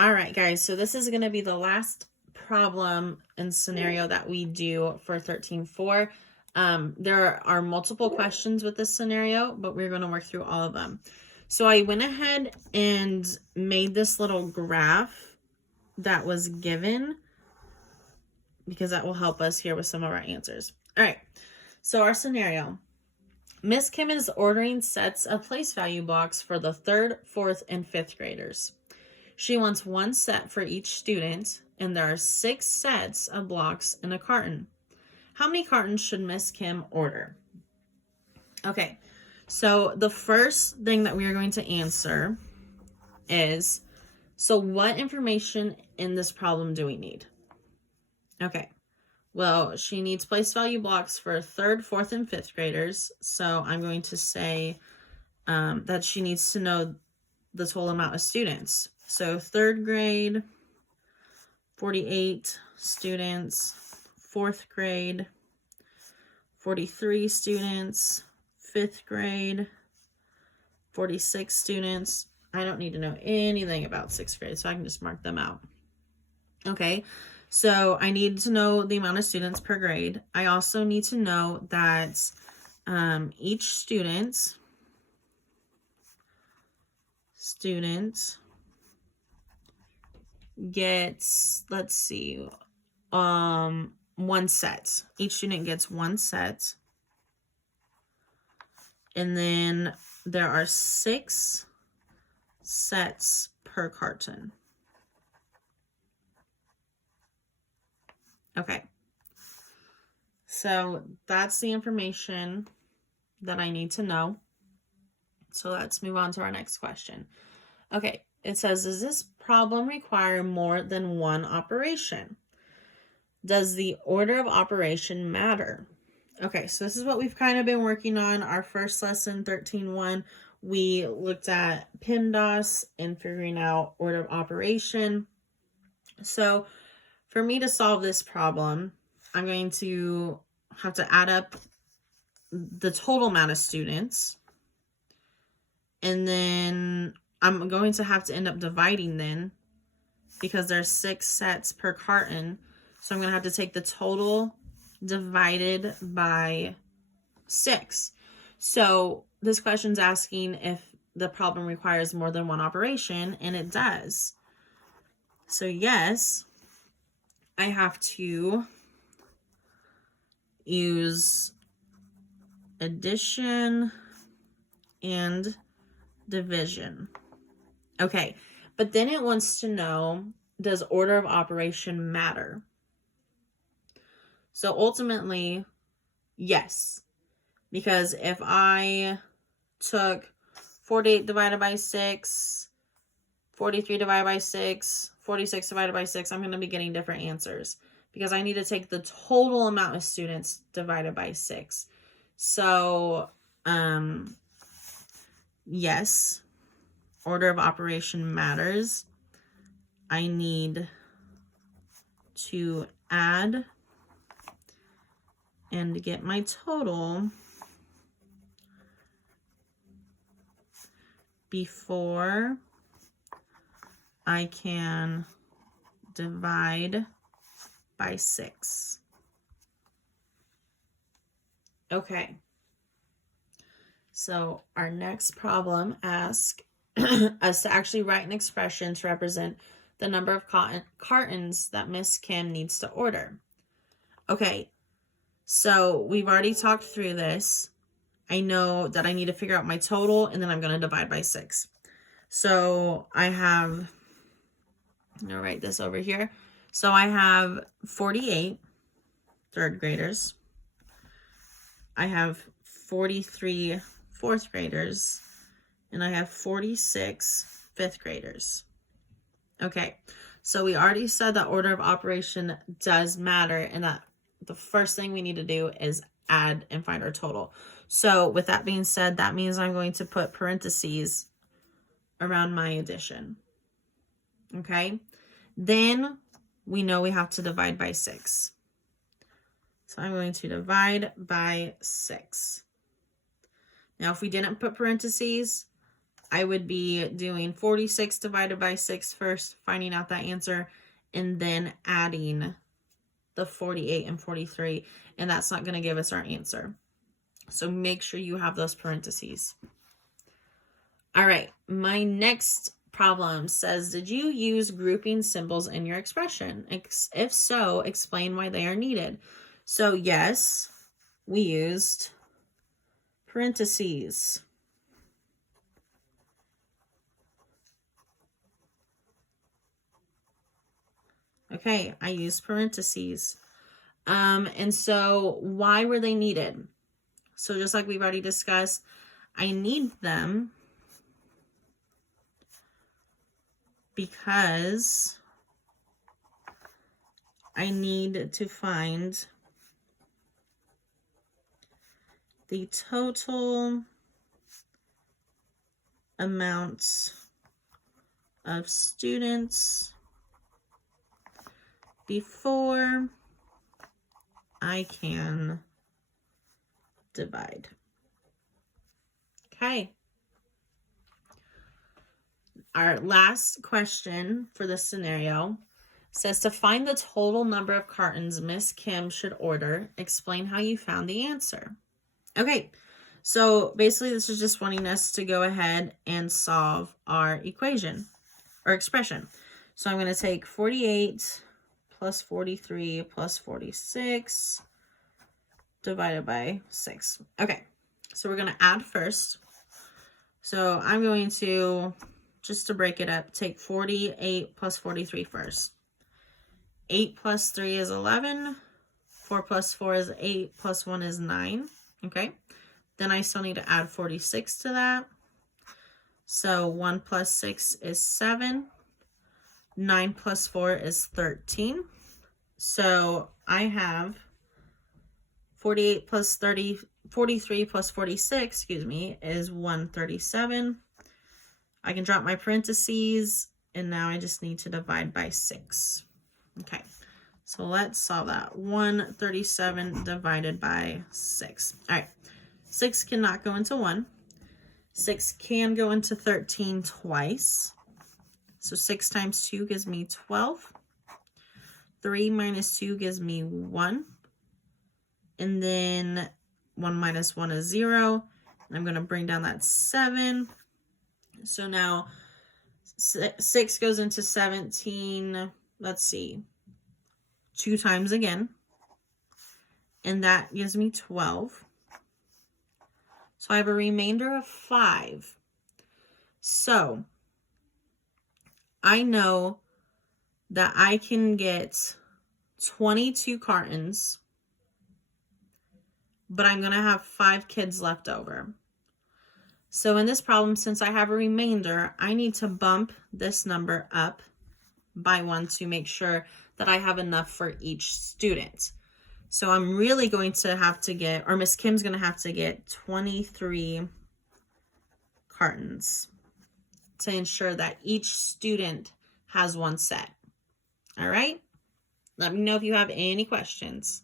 All right, guys, so this is going to be the last problem and scenario that we do for 13.4. There are multiple questions with this scenario, but we're going to work through all of them. So I went ahead and made this little graph that was given because that will help us here with some of our answers. All right, so our scenario. Miss Kim is ordering sets of place value blocks for the 3rd, 4th, and 5th graders. She wants one set for each student, and there are 6 sets of blocks in a carton. How many cartons should Miss Kim order? Okay, so the first thing that we are going to answer is, so what information in this problem do we need? Okay, well, she needs place value blocks for 3rd, 4th, and 5th graders. So I'm going to say that she needs to know the total amount of students. So 3rd grade, 48 students, 4th grade, 43 students, 5th grade, 46 students. I don't need to know anything about 6th grade, so I can just mark them out. Okay, so I need to know the amount of students per grade. I also need to know that each student gets, let's see, one set. Each student gets one set. And then there are 6 sets per carton. Okay. So that's the information that I need to know. So let's move on to our next question. Okay, it says, does this problem require more than one operation? Does the order of operation matter? Okay, so this is what we've kind of been working on. Our first lesson, 13.1, we looked at PEMDAS and figuring out order of operation. So for me to solve this problem, I'm going to have to add up the total amount of students. And then I'm going to have to end up dividing then because there's 6 sets per carton. So I'm going to have to take the total divided by 6. So this question's asking if the problem requires more than one operation, and it does. So yes, I have to use addition and division. Okay, but then it wants to know, does order of operation matter? So ultimately, yes, because if I took 48 divided by 6, 43 divided by 6, 46 divided by 6, I'm going to be getting different answers because I need to take the total amount of students divided by 6. So, yes, order of operation matters. I need to add and get my total before I can divide by 6. Okay. So our next problem asks us to actually write an expression to represent the number of cartons that Miss Kim needs to order. Okay, so we've already talked through this. I know that I need to figure out my total, and then I'm going to divide by 6. So I'm going to write this over here. So I have 48 3rd graders. I have 43 4th graders. And I have 46 5th graders. Okay, so we already said that order of operation does matter, and that the first thing we need to do is add and find our total. So with that being said, that means I'm going to put parentheses around my addition. Okay, then we know we have to divide by 6. So I'm going to divide by 6. Now, if we didn't put parentheses, I would be doing 46 divided by 6 first, finding out that answer, and then adding the 48 and 43, and that's not going to give us our answer. So make sure you have those parentheses. All right, my next problem says, did you use grouping symbols in your expression? If so, explain why they are needed. So yes, we used parentheses. Okay, I used parentheses. And so why were they needed? So just like we've already discussed, I need them because I need to find the total amount of students before I can divide. Okay. Our last question for this scenario says, to find the total number of cartons Miss Kim should order, explain how you found the answer. Okay, so basically this is just wanting us to go ahead and solve our equation or expression. So I'm going to take 48 plus 43 plus 46 divided by 6. Okay, so we're going to add first. So I'm going to, just to break it up, take 48 plus 43 first. 8 plus 3 is 11. 4 plus 4 is 8. Plus 1 is 9. Okay. Then I still need to add 46 to that. So 1 plus 6 is 7. 9 plus 4 is 13. So I have 48 plus 30, 43 plus 46, excuse me, is 137. I can drop my parentheses, and now I just need to divide by 6. Okay, so let's solve that. 137 divided by 6. All right, 6 cannot go into 1. 6 can go into 13 twice. So 6 times 2 gives me 12. 3 minus 2 gives me 1. And then 1 minus 1 is 0. I'm going to bring down that 7. So now 6 goes into 17. Let's see. 2 times again. And that gives me 12. So I have a remainder of 5. So I know that I can get 22 cartons, but I'm going to have 5 kids left over. So in this problem, since I have a remainder, I need to bump this number up by 1 to make sure that I have enough for each student. So I'm really going to have to get, or Miss Kim's going to have to get 23 cartons to ensure that each student has one set. All right? Let me know if you have any questions.